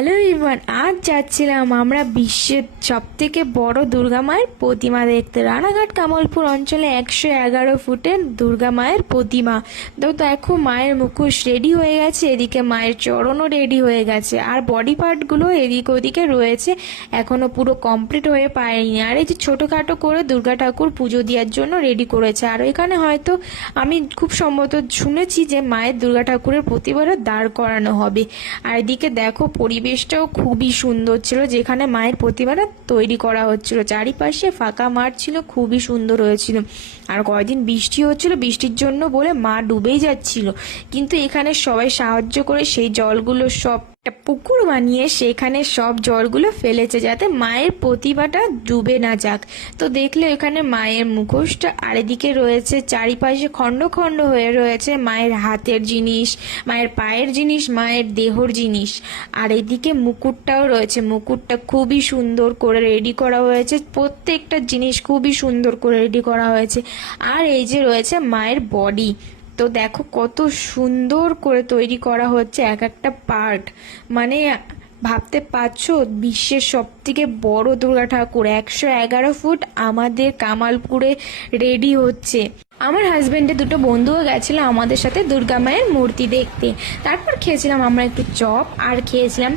Hello Ivan আজ যাচ্ছিলাম আমরা বিশ্বের সব থেকে বড় দুর্গা মায়ের প্রতিমা দেখতে। রানাঘাট কামালপুর অঞ্চলে একশো এগারো ফুটের দুর্গা মায়ের প্রতিমা। তো দেখো মায়ের মুখোশ রেডি হয়ে গেছে, এদিকে মায়ের চরণও রেডি হয়ে গেছে, আর বডি পার্টগুলো এদিক ওদিকে রয়েছে এখনও পুরো কমপ্লিট হয়ে পায়নি। আর এই যে ছোটোখাটো করে দুর্গা ঠাকুর পুজো দেওয়ার জন্য রেডি করেছে। আর এখানে হয়তো আমি খুব সম্ভবত শুনেছি যে মায়ের দুর্গা ঠাকুরের প্রতিবারও দাঁড় করানো হবে। আর এদিকে দেখো পরিবেশটাও খুবই সুন্দর ছিল, যেখানে মায়ের প্রতিমাটা তৈরি করা হচ্ছিল। চারিপাশে ফাঁকা মাঠ ছিল, খুবই সুন্দর হয়েছিল। আর কয়দিন বৃষ্টি হচ্ছিল, বৃষ্টির জন্য বলে মা ডুবেই যাচ্ছিল। কিন্তু এখানে সবাই সাহায্য করে সেই জলগুলো সব একটা পুকুর বানিয়ে সেখানে সব জলগুলো ফেলেছে যাতে মায়ের প্রতিভাটা ডুবে না যাক। তো দেখলে এখানে মায়ের মুখোশটা আর এদিকে রয়েছে, চারিপাশে খণ্ড খণ্ড হয়ে রয়েছে মায়ের হাতের জিনিস, মায়ের পায়ের জিনিস, মায়ের দেহর জিনিস। আর এদিকে মুকুটটাও রয়েছে, মুকুটটা খুবই সুন্দর করে রেডি করা হয়েছে। প্রত্যেকটা জিনিস খুবই সুন্দর করে রেডি করা হয়েছে। আর এই যে রয়েছে মায়ের বডি তো দেখো কত সুন্দর করে তৈরি করা হচ্ছে এক একটা পার্ট মানে ভাবতে পারছ, বিশ্বের সব থেকে বড় দুর্গা ঠাকুর, একশো এগারো ফুট আমাদের কামালপুরে রেডি হচ্ছে। আমার হাজবেন্ডের দুটো বন্ধুও গেছিল আমাদের সাথে দুর্গা মায়ের মূর্তি দেখতে। তারপর খেয়েছিলাম আমরা একটু চপ আর খেয়েছিলাম